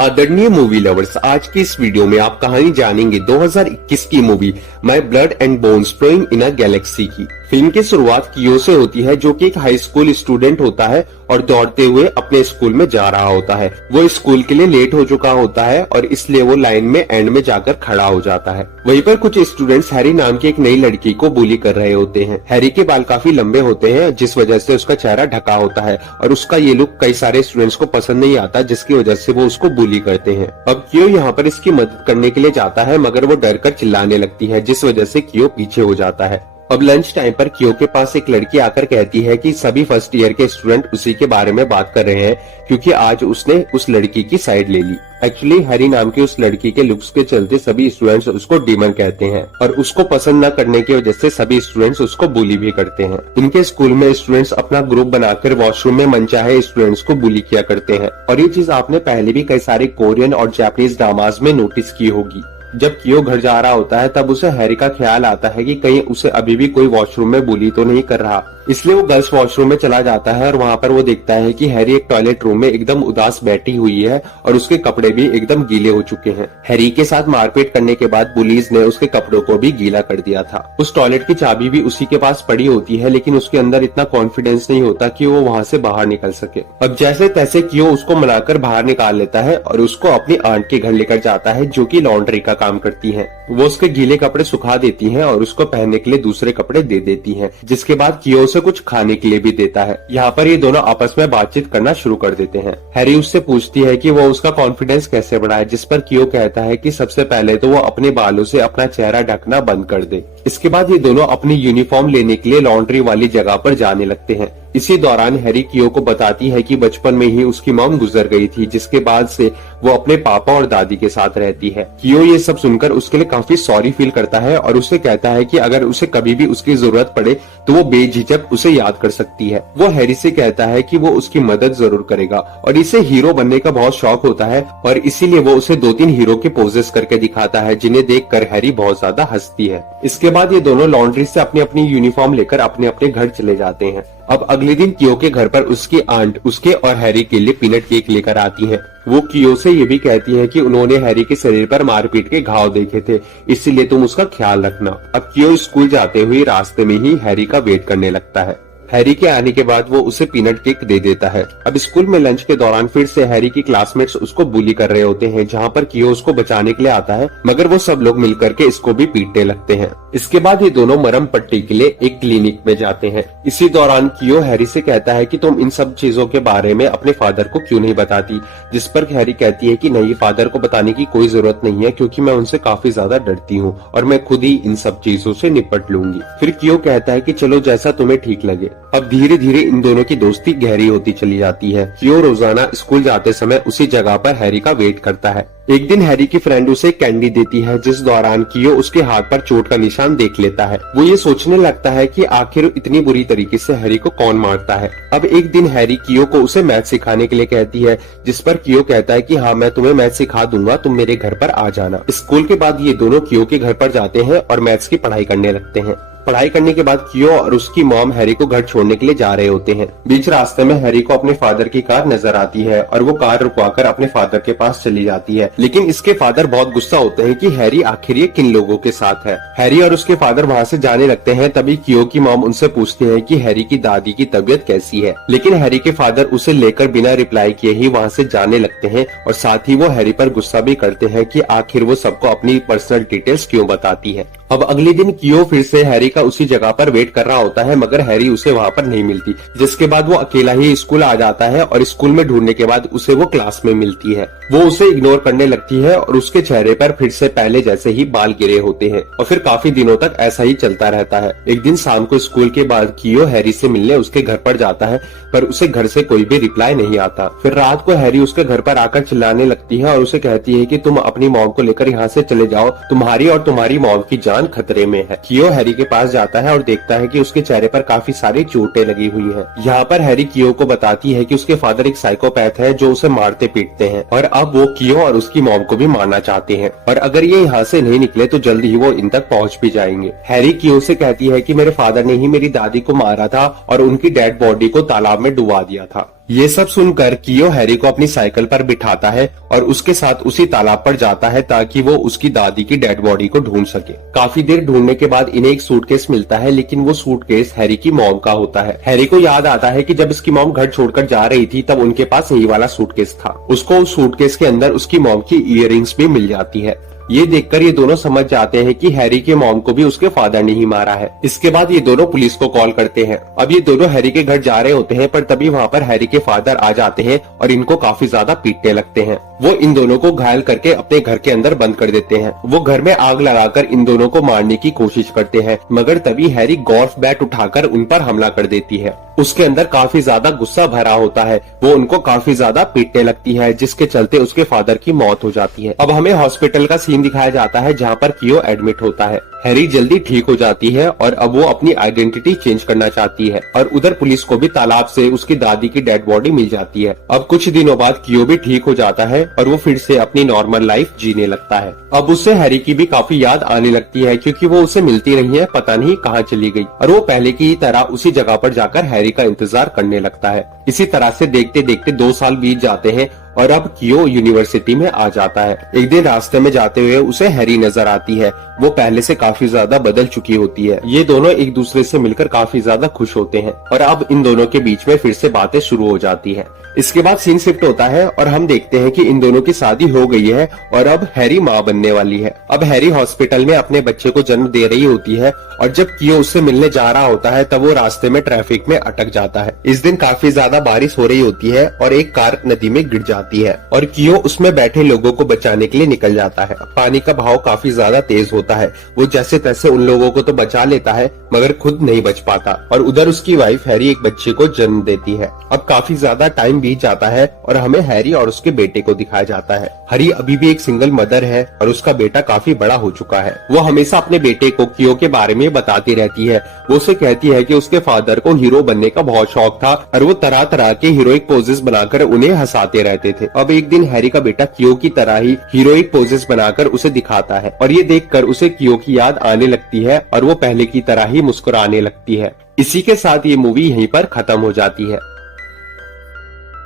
आदरणीय movie lovers, आज की इस वीडियो में आप कहानी जानेंगे 2021 की movie my blood and bones flowing in a galaxy की। फिल्म की शुरुआत कियो से होती है, जो कि एक हाई स्कूल स्टूडेंट होता है और दौड़ते हुए अपने स्कूल में जा रहा होता है। वो स्कूल के लिए लेट हो चुका होता है और इसलिए वो लाइन में एंड में जाकर खड़ा हो जाता है। वहीं पर कुछ स्टूडेंट्स हैरी नाम की एक नई लड़की को बुली कर रहे होते हैं। हैरी के बाल काफी लंबे होते हैं, जिस वजह से उसका चेहरा ढका होता है और उसका ये लुक कई सारे स्टूडेंट्स को पसंद नहीं आता, जिसकी वजह से वो उसको बुली करते हैं। अब कियो यहाँ पर इसकी मदद करने के लिए जाता है, मगर वो डर कर चिल्लाने लगती है, जिस वजह से कियो पीछे हो जाता है। अब लंच टाइम पर कियो के पास एक लड़की आकर कहती है कि सभी फर्स्ट ईयर के स्टूडेंट उसी के बारे में बात कर रहे हैं, क्योंकि आज उसने उस लड़की की साइड ले ली। एक्चुअली हैरी नाम की उस लड़की के लुक्स के चलते सभी स्टूडेंट्स उसको डीमन कहते हैं और उसको पसंद न करने की वजह से सभी स्टूडेंट्स उसको बुली भी करते हैं। इनके स्कूल में स्टूडेंट्स अपना ग्रुप बनाकर वॉशरूम में मनचाहे स्टूडेंट्स को बुली किया करते हैं और ये चीज आपने पहले भी कई सारे कोरियन और जापानीज ड्रामाज में नोटिस की होगी। जब कियो घर जा रहा होता है तब उसे हैरी का ख्याल आता है कि कहीं उसे अभी भी कोई वॉशरूम में बुली तो नहीं कर रहा, इसलिए वो गर्ल्स वॉशरूम में चला जाता है और वहाँ पर वो देखता है कि हैरी एक टॉयलेट रूम में एकदम उदास बैठी हुई है और उसके कपड़े भी एकदम गीले हो चुके हैं। हैरी के साथ मारपीट करने के बाद पुलिस ने उसके कपड़ों को भी गीला कर दिया था। उस टॉयलेट की चाबी भी उसी के पास पड़ी होती है, लेकिन उसके अंदर इतना कॉन्फिडेंस नहीं होता कि वो वहाँ से बाहर निकल सके। अब जैसे तैसे कियो उसको मनाकर बाहर निकाल लेता है और उसको अपनी आंट के घर लेकर जाता है, जो की लॉन्ड्री का काम करती है। वो उसके गीले कपड़े सुखा देती है और उसको पहनने के लिए दूसरे कपड़े दे देती है, जिसके बाद कियो उसे कुछ खाने के लिए भी देता है। यहाँ पर ये दोनों आपस में बातचीत करना शुरू कर देते हैं। हैरी उससे पूछती है कि वो उसका कॉन्फिडेंस कैसे बढ़ाए, जिस पर कियो कहता है कि सबसे पहले तो वो अपने बालों से अपना चेहरा ढकना बंद कर दे। इसके बाद ये दोनों अपनी यूनिफॉर्म लेने के लिए लॉन्ड्री वाली जगह पर जाने लगते हैं। इसी दौरान हैरी कियो को बताती है कि बचपन में ही उसकी मॉम गुजर गई थी, जिसके बाद से वो अपने पापा और दादी के साथ रहती है। कियो ये सब सुनकर उसके लिए काफी सॉरी फील करता है और उसे कहता है कि अगर उसे कभी भी उसकी जरूरत पड़े तो वो बेझिझक उसे याद कर सकती है। वो हैरी से कहता है कि वो उसकी मदद जरूर करेगा और इसे हीरो बनने का बहुत शौक होता है और इसीलिए वो उसे 2-3 हीरो के पोजेस करके दिखाता है, जिन्हें देखकर हैरी बहुत ज्यादा हंसती है। इसके बाद ये दोनों लॉन्ड्री से अपनी अपनी यूनिफॉर्म लेकर अपने अपने घर चले जाते हैं। अब अगले दिन कियो के घर पर उसकी आंट उसके और हैरी के लिए पीनट केक लेकर आती है। वो कियो से ये भी कहती है कि उन्होंने हैरी के शरीर पर मारपीट के घाव देखे थे, इसीलिए तुम उसका ख्याल रखना। अब कियो स्कूल जाते हुए रास्ते में ही हैरी का वेट करने लगता है। हैरी के आने के बाद वो उसे पीनट केक दे देता है। अब स्कूल में लंच के दौरान फिर से हैरी की क्लासमेट्स उसको बुली कर रहे होते हैं, जहाँ पर कियो उसको बचाने के लिए आता है, मगर वो सब लोग मिलकर के इसको भी पीटने लगते हैं। इसके बाद ये दोनों मरहम पट्टी के लिए एक क्लिनिक में जाते हैं। इसी दौरान कियो हैरी से कहता है कि तुम इन सब चीजों के बारे में अपने फादर को क्यों नहीं बताती, जिस पर हैरी कहती है कि नहीं, फादर को बताने की कोई जरूरत नहीं है, क्योंकि मैं उनसे काफी ज्यादा डरती हूँ और मैं खुद ही इन सब चीजों से निपट लूंगी। फिर कियो कहता है कि चलो जैसा तुम्हें ठीक लगे। अब धीरे धीरे इन दोनों की दोस्ती गहरी होती चली जाती है। कियो रोजाना स्कूल जाते समय उसी जगह पर हैरी का वेट करता है। एक दिन हैरी की फ्रेंड उसे कैंडी देती है, जिस दौरान कियो उसके हाथ पर चोट का निशान देख लेता है। वो ये सोचने लगता है कि आखिर इतनी बुरी तरीके से हैरी को कौन मारता है। अब एक दिन हैरी कियो को उसे मैथ सिखाने के लिए कहती है, जिस पर कियो कहता है कि हाँ, मैं तुम्हें मैथ सिखा दूंगा, तुम मेरे घर पर आ जाना। स्कूल के बाद ये दोनों कियो के घर पर जाते हैं और मैथ्स की पढ़ाई करने लगते हैं। पढ़ाई करने के बाद कियो और उसकी मॉम हैरी को घर छोड़ने के लिए जा रहे होते हैं। बीच रास्ते में हैरी को अपने फादर की कार नजर आती है और वो कार रुकवाकर अपने फादर के पास चली जाती है, लेकिन इसके फादर बहुत गुस्सा होते हैं कि हैरी आखिर ये किन लोगों के साथ है। हैरी और उसके फादर वहाँ से जाने लगते हैं। तभी कियो की मॉम उनसे पूछती है कि हैरी की दादी की तबीयत कैसी है, लेकिन हैरी के फादर उसे लेकर बिना रिप्लाई किए ही वहाँ से जाने लगते हैं और साथ ही वो हैरी पर गुस्सा भी करते हैं कि आखिर वो सबको अपनी पर्सनल डिटेल्स क्यों बताती है। अब अगले दिन कियो फिर से हैरी का उसी जगह पर वेट कर रहा होता है, मगर हैरी उसे वहाँ पर नहीं मिलती, जिसके बाद वो अकेला ही स्कूल आ जाता है और स्कूल में ढूंढने के बाद उसे वो क्लास में मिलती है। वो उसे इग्नोर करने लगती है और उसके चेहरे पर फिर से पहले जैसे ही बाल गिरे होते हैं और फिर काफी दिनों तक ऐसा ही चलता रहता है। एक दिन शाम को स्कूल के बाद कियो हैरी से मिलने उसके घर पर जाता है, पर उसे घर से कोई भी रिप्लाई नहीं आता। फिर रात को हैरी उसके घर पर आकर चिल्लाने लगती है और उसे कहती है कि तुम अपनी मॉम को लेकर यहाँ से चले जाओ, तुम्हारी और तुम्हारी मॉम की जान खतरे में है। कियो हैरी के पास जाता है और देखता है कि उसके चेहरे पर काफी सारी चोटें लगी हुई हैं। यहाँ पर हैरी कियो को बताती है कि उसके फादर एक साइकोपैथ है जो उसे मारते पीटते हैं और अब वो कियो और उसकी मॉम को भी मारना चाहते हैं और अगर ये यहाँ से नहीं निकले तो जल्द ही वो इन तक पहुँच भी जाएंगे। हैरी कियो से कहती है कि मेरे फादर ने ही मेरी दादी को मारा था और उनकी डेड बॉडी को तालाब तालाब में डुबा दिया था। ये सब सुनकर कियो हैरी को अपनी साइकिल पर बिठाता है और उसके साथ उसी तालाब पर जाता है ताकि वो उसकी दादी की डेड बॉडी को ढूंढ सके। काफी देर ढूंढने के बाद इन्हें एक सूटकेस मिलता है, लेकिन वो सूटकेस हैरी की मॉम का होता है। हैरी को याद आता है कि जब इसकी मॉम घर छोड़कर जा रही थी तब उनके पास यही वाला सूटकेस था। उसको उस सूटकेस के अंदर उसकी मॉम की इयररिंग्स भी मिल जाती है। ये देखकर ये दोनों समझ जाते हैं कि हैरी के मॉम को भी उसके फादर ने ही मारा है। इसके बाद ये दोनों पुलिस को कॉल करते हैं। अब ये दोनों हैरी के घर जा रहे होते हैं, पर तभी वहाँ पर हैरी के फादर आ जाते हैं और इनको काफी ज्यादा पीटने लगते हैं। वो इन दोनों को घायल करके अपने घर के अंदर बंद कर देते हैं। वो घर में आग लगाकर इन दोनों को मारने की कोशिश करते हैं, मगर तभी हैरी गोल्फ बैट उठाकर उन पर हमला कर देती है। उसके अंदर काफी ज्यादा गुस्सा भरा होता है। वो उनको काफी ज्यादा पीटने लगती है, जिसके चलते उसके फादर की मौत हो जाती है। अब हमें हॉस्पिटल का सीन दिखाया जाता है जहाँ पर कियो एडमिट होता है। हैरी जल्दी ठीक हो जाती है और अब वो अपनी आइडेंटिटी चेंज करना चाहती है और उधर पुलिस को भी तालाब से उसकी दादी की डेड बॉडी मिल जाती है। अब कुछ दिनों बाद कियो भी ठीक हो जाता है और वो फिर से अपनी नॉर्मल लाइफ जीने लगता है। अब उससे हैरी की भी काफी याद आने लगती है, क्योंकि वो उसे मिलती नहीं है, पता नहीं कहाँ चली गई, और वो पहले की तरह उसी जगह पर जाकर हैरी का इंतजार करने लगता है। इसी तरह से देखते देखते 2 साल बीत जाते हैं और अब कियो यूनिवर्सिटी में आ जाता है। एक दिन रास्ते में जाते हुए उसे हैरी नजर आती है। वो पहले से काफी ज्यादा बदल चुकी होती है। ये दोनों एक दूसरे से मिलकर काफी ज्यादा खुश होते हैं और अब इन दोनों के बीच में फिर से बातें शुरू हो जाती है। इसके बाद सीन शिफ्ट होता है और हम देखते हैं कि इन दोनों की शादी हो गई है और अब हैरी माँ बनने वाली है। अब हैरी हॉस्पिटल में अपने बच्चे को जन्म दे रही होती है और जब कियो उससे मिलने जा रहा होता है तब वो रास्ते में ट्रैफिक में अटक जाता है। इस दिन काफी ज्यादा बारिश हो रही होती है और एक कार नदी में गिर जाती है और कियो उसमें बैठे लोगों को बचाने के लिए निकल जाता है। पानी का बहाव काफी ज्यादा तेज होता है। वो जैसे तैसे उन लोगों को तो बचा लेता है, मगर खुद नहीं बच पाता और उधर उसकी वाइफ हैरी एक बच्चे को जन्म देती है। अब काफी ज्यादा टाइम बीत जाता है और हमें हैरी और उसके बेटे को दिखाया जाता है। हैरी अभी भी एक सिंगल मदर है और उसका बेटा काफी बड़ा हो चुका है। वो हमेशा अपने बेटे को कियो के बारे में बताती रहती है। वो उसे कहती है कि उसके फादर को हीरो बनने का बहुत शौक था और वो तरह तरह के हीरोइक पोजेस बनाकर उन्हें हंसाते रहते थे। अब एक दिन हैरी का बेटा कियो की तरह ही हीरोइक पोजेस बनाकर उसे दिखाता है और ये देखकर उसे कियो की याद आने लगती है और वो पहले की तरह ही मुस्कुराने लगती है। इसी के साथ ये मूवी यहीं पर खत्म हो जाती है।